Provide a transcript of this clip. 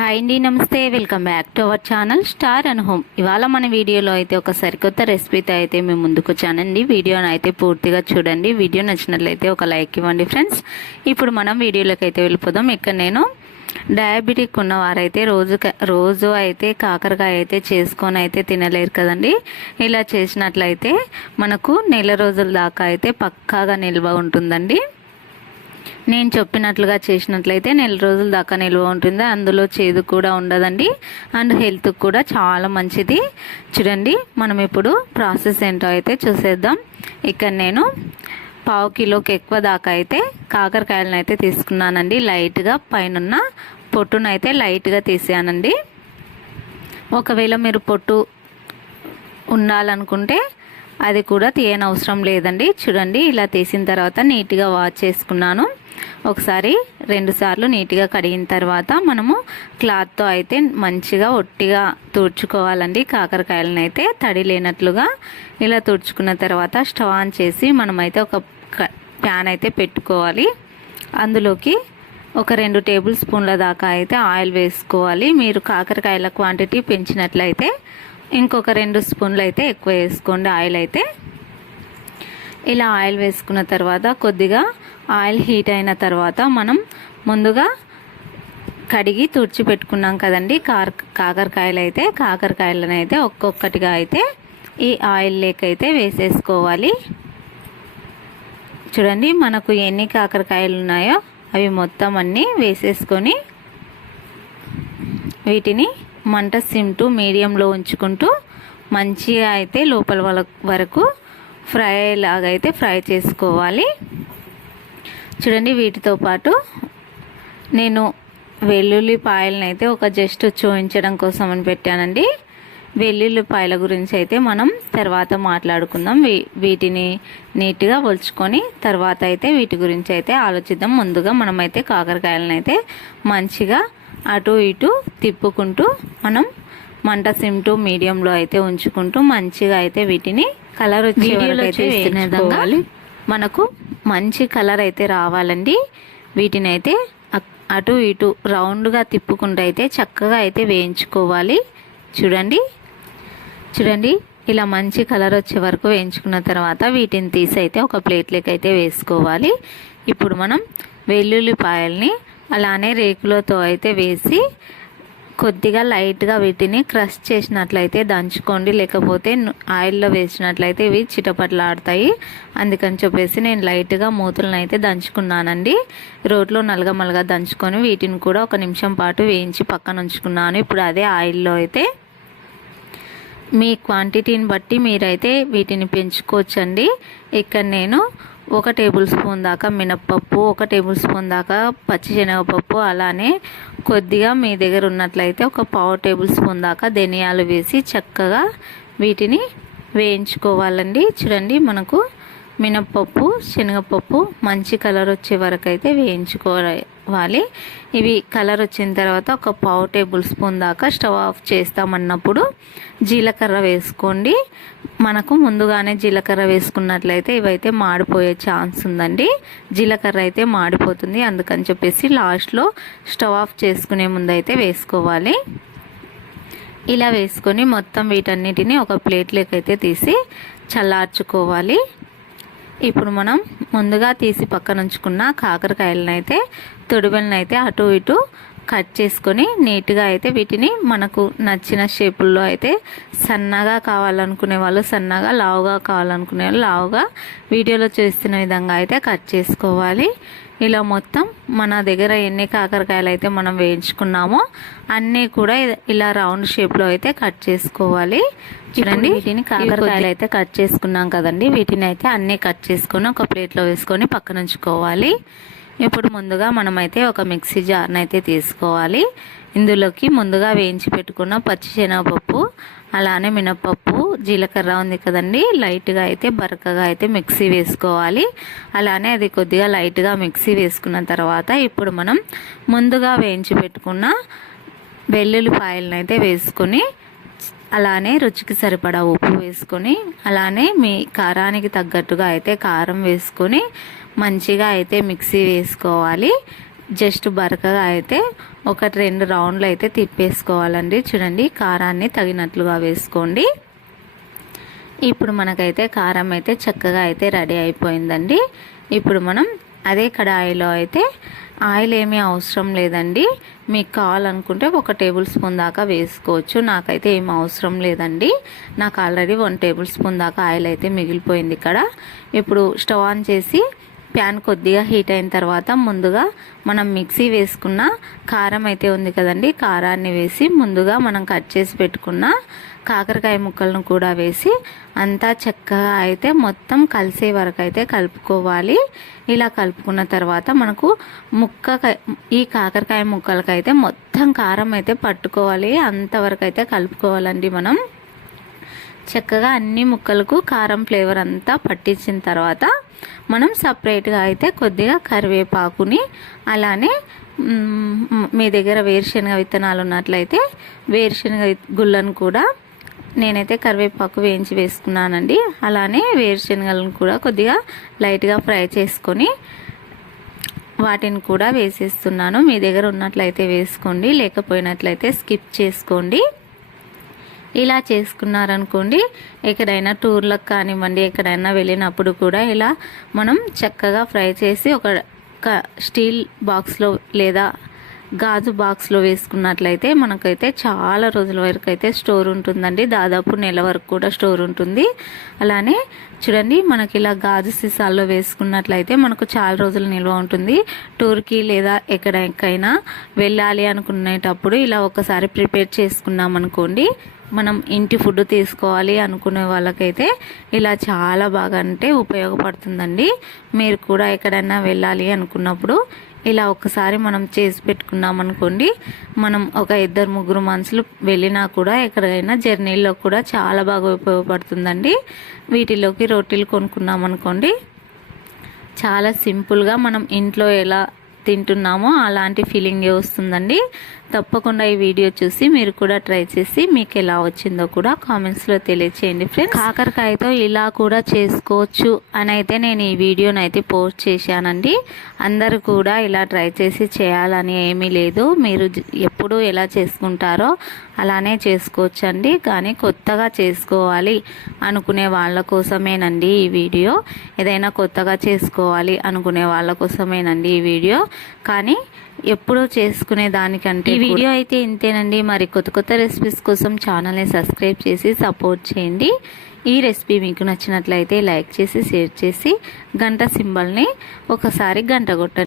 Hi అండి నమస్తే. Welcome back to our channel star and home ఇవాళ మన వీడియోలో అయితే ఒక సరికొత్త రెసిపీతో అయితే మేము ముందుకు వచ్చానండి. వీడియోని అయితే పూర్తిగా చూడండి. వీడియో నచ్చినట్లయితే ఒక లైక్ ఇవ్వండి ఫ్రెండ్స్ ఇప్పుడు మనం వీడియోలోకి అయితే వెళ్ళిపోదాం. ఇక్కడ నేను డయాబెటిక్ ఉన్నవారైతే రోజు రోజు అయితే కాకరకాయ అయితే చేసుకొని అయితే తినలేరు కదండి. ఇలా చేసినట్లయితే మనకు నెల రోజుల దాకా అయితే పక్కాగా నిల్వ ఉంటుందండి. నేను చెప్పినట్లుగా చేసినట్లయితే నెల రోజుల దాకా నిల్వ ఉంటుంది. అందులో చేదు కూడా ఉండదండి. అండ్ హెల్త్కి కూడా చాలా మంచిది. చూడండి మనం ఇప్పుడు ప్రాసెస్ ఏంటో అయితే చూసేద్దాం. ఇక్కడ నేను పావు కిలోకి ఎక్కువ దాకా అయితే కాకరకాయలను అయితే తీసుకున్నానండి. లైట్గా పైన పొట్టునైతే లైట్గా తీసానండి. ఒకవేళ మీరు పొట్టు ఉండాలనుకుంటే అది కూడా తీయనవసరం లేదండి. చూడండి ఇలా తీసిన తర్వాత నీట్గా వాష్ చేసుకున్నాను. ఒకసారి రెండుసార్లు నీట్గా కడిగిన తర్వాత మనము క్లాత్తో అయితే మంచిగా ఒట్టిగా తుడుచుకోవాలండి. కాకరకాయలను అయితే తడి లేనట్లుగా ఇలా తుడుచుకున్న తర్వాత స్టవ్ ఆన్ చేసి మనమైతే ఒక ప్యాన్ అయితే పెట్టుకోవాలి. అందులోకి ఒక రెండు టేబుల్ స్పూన్ల దాకా అయితే ఆయిల్ వేసుకోవాలి. మీరు కాకరకాయల క్వాంటిటీ పెంచినట్లయితే ఇంకొక రెండు స్పూన్లు అయితే ఎక్కువ వేసుకోండి. ఆయిల్ అయితే ఇలా ఆయిల్ వేసుకున్న తర్వాత కొద్దిగా ఆయిల్ హీట్ అయిన తర్వాత మనం ముందుగా కడిగి తుడిచి పెట్టుకున్నాం కదండి. కార్ కాకరకాయలు అయితే కాకరకాయలను అయితే ఒక్కొక్కటిగా అయితే ఈ ఆయిల్ లేకైతే అయితే వేసేసుకోవాలి. చూడండి మనకు ఎన్ని కాకరకాయలు ఉన్నాయో అవి మొత్తం అన్నీ వేసేసుకొని వీటిని మంట సిమ్ టు మీడియంలో ఉంచుకుంటూ మంచిగా అయితే లోపల వరకు ఫ్రై లాగా అయితే ఫ్రై చేసుకోవాలి. చూడండి వీటితో పాటు నేను వెల్లుల్లిపాయలను అయితే ఒక జస్ట్ చూపించడం కోసం అని పెట్టానండి. వెల్లుల్లిపాయల గురించి అయితే మనం తర్వాత మాట్లాడుకుందాం. వీటిని నీట్గా ఒలుచుకొని తర్వాత అయితే వీటి గురించి అయితే ఆలోచిద్దాం. ముందుగా మనమైతే కాకరకాయలను అయితే మంచిగా అటు ఇటు తిప్పుకుంటూ మనం మంట సిమ్ టు మీడియంలో అయితే ఉంచుకుంటూ మంచిగా అయితే వీటిని కలర్ వచ్చే మనకు మంచి కలర్ అయితే రావాలండి. వీటిని అయితే అటు ఇటు రౌండ్గా తిప్పుకుంటూ అయితే చక్కగా అయితే వేయించుకోవాలి. చూడండి. చూడండి. ఇలా మంచి కలర్ వచ్చే వరకు వేయించుకున్న తర్వాత వీటిని తీసి అయితే ఒక ప్లేట్లోకి అయితే వేసుకోవాలి. ఇప్పుడు మనం వెల్లుల్లిపాయల్ని అలానే రేకులతో అయితే వేసి కొద్దిగా లైట్గా వీటిని క్రష్ చేసినట్లయితే దంచుకోండి. లేకపోతే ఆయిల్లో వేసినట్లయితే ఇవి చిటపట్లాడతాయి. అందుకని చెప్పేసి నేను లైట్గా మూతులను అయితే దంచుకున్నానండి. రోట్లో నలగమలగా దంచుకొని వీటిని కూడా ఒక నిమిషం పాటు వేయించి పక్కన ఉంచుకున్నాను. ఇప్పుడు అదే ఆయిల్లో అయితే మీ క్వాంటిటీని బట్టి మీరైతే వీటిని పెంచుకోవచ్చండి. ఇక్కడ నేను ఒక టేబుల్ స్పూన్ దాకా మినప్పప్పు ఒక టేబుల్ స్పూన్ దాకా పచ్చిశనగపప్పు అలానే కొద్దిగా మీ దగ్గర ఉన్నట్లయితే ఒక పావు టేబుల్ స్పూన్ దాకా ధనియాలు వేసి చక్కగా వీటిని వేయించుకోవాలండి. చూడండి మనకు మినప్పప్పు శనగపప్పు మంచి కలర్ వచ్చే వరకు అయితే వేయించుకోవాలి. ఇవి కలర్ వచ్చిన తర్వాత ఒక పావు టేబుల్ స్పూన్ దాకా స్టవ్ ఆఫ్ చేస్తామన్నప్పుడు జీలకర్ర వేసుకోండి. మనకు ముందుగానే జీలకర్ర వేసుకున్నట్లయితే ఇవైతే మాడిపోయే ఛాన్స్ ఉందండి. జీలకర్ర అయితే మాడిపోతుంది. అందుకని చెప్పేసి లాస్ట్లో స్టవ్ ఆఫ్ చేసుకునే ముందు అయితే వేసుకోవాలి. ఇలా వేసుకొని మొత్తం వీటన్నిటిని ఒక ప్లేట్లోకి అయితే తీసి చల్లార్చుకోవాలి. ఇప్పుడు మనం ముందుగా తీసి పక్కన ఉంచుకున్న కాకరకాయలను అయితే తొడిబెలను అయితే అటు ఇటు కట్ చేసుకొని నీట్గా అయితే వీటిని మనకు నచ్చిన షేపుల్లో అయితే సన్నగా కావాలనుకునే వాళ్ళు సన్నగా లావుగా కావాలనుకునే వాళ్ళు లావుగా వీడియోలో చూస్తున్న విధంగా అయితే కట్ చేసుకోవాలి. ఇలా మొత్తం మన దగ్గర ఎన్ని కాకరకాయలు అయితే మనం వేయించుకున్నామో అన్నీ కూడా ఇలా రౌండ్ షేప్లో అయితే కట్ చేసుకోవాలి. చూడండి వీటిని కాకరకాయలు అయితే కట్ చేసుకున్నాం కదండి. వీటిని అయితే అన్నీ కట్ చేసుకొని ఒక ప్లేట్లో వేసుకొని పక్కన ఉంచుకోవాలి ఇప్పుడు ముందుగా మనమైతే ఒక మిక్సీ జార్ని అయితే తీసుకోవాలి. ఇందులోకి ముందుగా వేయించి పెట్టుకున్న పచ్చిశనగపప్పు అలానే మినపప్పు జీలకర్ర ఉంది కదండి. లైట్గా అయితే బరకగా అయితే మిక్సీ వేసుకోవాలి. అలానే అది కొద్దిగా లైట్గా మిక్సీ వేసుకున్న తర్వాత ఇప్పుడు మనం ముందుగా వేయించి పెట్టుకున్న వెల్లుల్లిపాయలను అయితే వేసుకొని అలానే రుచికి సరిపడా ఉప్పు వేసుకొని అలానే మీ కారానికి తగ్గట్టుగా అయితే కారం వేసుకొని మంచిగా అయితే మిక్సీ వేసుకోవాలి. జస్ట్ బరకగా అయితే ఒకటి రెండు రౌండ్లు అయితే తిప్పేసుకోవాలండి. చూడండి కారాన్ని తగినట్లుగా వేసుకోండి. ఇప్పుడు మనకైతే కారం అయితే చక్కగా అయితే రెడీ అయిపోయిందండి. ఇప్పుడు మనం అదే కడాయిలో అయితే ఆయిల్ ఏమీ అవసరం లేదండి. మీకు కావాలనుకుంటే ఒక టేబుల్ స్పూన్ దాకా వేసుకోవచ్చు. నాకైతే ఏం అవసరం లేదండి. నాకు ఆల్రెడీ వన్ టేబుల్ స్పూన్ దాకా ఆయిల్ అయితే మిగిలిపోయింది ఇక్కడ. ఇప్పుడు స్టవ్ ఆన్ చేసి ప్యాన్ కొద్దిగా హీట్ అయిన తర్వాత ముందుగా మనం మిక్సీ వేసుకున్న కారం అయితే ఉంది కదండి కారాన్ని వేసి ముందుగా మనం కట్ చేసి పెట్టుకున్న కాకరకాయ ముక్కలను కూడా వేసి అంతా చక్కగా అయితే మొత్తం కలిసే వరకు అయితే కలుపుకోవాలి. ఇలా కలుపుకున్న తర్వాత మనకు ముక్క ఈ కాకరకాయ ముక్కలకైతే మొత్తం కారం అయితే పట్టుకోవాలి. అంతవరకు అయితే కలుపుకోవాలండి మనం. చక్కగా అన్ని ముక్కలకు కారం ఫ్లేవర్ అంతా పట్టించిన తర్వాత మనం సపరేట్గా అయితే కొద్దిగా కరివేపాకుని అలానే మీ దగ్గర వేరుశనగ విత్తనాలు ఉన్నట్లయితే వేరుశనగ గుళ్ళను కూడా నేనైతే కరివేపాకు వేయించి వేసుకున్నానండి. అలానే వేరుశనగలను కూడా కొద్దిగా లైట్గా ఫ్రై చేసుకొని వాటిని కూడా వేసేస్తున్నాను. మీ దగ్గర ఉన్నట్లయితే వేసుకోండి లేకపోయినట్లయితే స్కిప్ చేసుకోండి. ఇలా చేసుకున్నారనుకోండి ఎక్కడైనా టూర్లకు కానివ్వండి ఎక్కడైనా వెళ్ళినప్పుడు కూడా ఇలా మనం చక్కగా ఫ్రై చేసి ఒక స్టీల్ బాక్స్లో లేదా గాజు బాక్స్లో వేసుకున్నట్లయితే మనకైతే చాలా రోజుల వరకు అయితే స్టోర్ ఉంటుందండి. దాదాపు నెల వరకు కూడా స్టోర్ ఉంటుంది. అలానే చూడండి మనకి ఇలా గాజు సీసాల్లో వేసుకున్నట్లయితే మనకు చాలా రోజులు నిల్వ ఉంటుంది. టూర్కి లేదా ఎక్కడికైనా వెళ్ళాలి అనుకునేటప్పుడు ఇలా ఒకసారి ప్రిపేర్ చేసుకున్నాం అనుకోండి మనం ఇంటి ఫుడ్ తీసుకోవాలి అనుకునే వాళ్ళకైతే ఇలా చాలా బాగా అంటే ఉపయోగపడుతుందండి. మీరు కూడా ఎక్కడైనా వెళ్ళాలి అనుకున్నప్పుడు ఇలా ఒకసారి మనం చేసి పెట్టుకున్నాం అనుకోండి మనం ఒక ఇద్దరు ముగ్గురు మనుషులు వెళ్ళినా కూడా ఎక్కడైనా జర్నీలో కూడా చాలా బాగా ఉపయోగపడుతుందండి. వీటిలోకి రొట్టెలు కొనుక్కున్నాం అనుకోండి చాలా సింపుల్గా మనం ఇంట్లో ఎలా తింటున్నామో అలాంటి ఫీలింగ్ వస్తుందండి. తప్పకుండా ఈ వీడియో చూసి మీరు కూడా ట్రై చేసి మీకు ఎలా వచ్చిందో కూడా కామెంట్స్లో తెలియచేయండి ఫ్రెండ్స్ కాకరకాయతో ఇలా కూడా చేసుకోవచ్చు అని అయితే నేను ఈ వీడియోని అయితే పోస్ట్ చేశానండి. అందరూ కూడా ఇలా ట్రై చేసి చేయాలని ఏమీ లేదు. మీరు ఎప్పుడు ఎలా చేసుకుంటారో అలానే చేసుకోవచ్చండి. కానీ కొత్తగా చేసుకోవాలి అనుకునే వాళ్ళ కోసమేనండి ఈ వీడియో. ఏదైనా కొత్తగా చేసుకోవాలి అనుకునే వాళ్ళ కోసమేనండి ఈ వీడియో. కానీ ఎప్పుడూ చేసుకునే దానికంటే ఈ వీడియో అయితే ఇంతేనండి. మరి కొత్త కొత్త రెసిపీస్ కోసం ఛానల్ని సబ్స్క్రైబ్ చేసి సపోర్ట్ చేయండి. ఈ రెసిపీ మీకు నచ్చినట్లయితే లైక్ చేసి షేర్ చేసి గంట సింబల్ని ఒకసారి గంట కొట్టండి.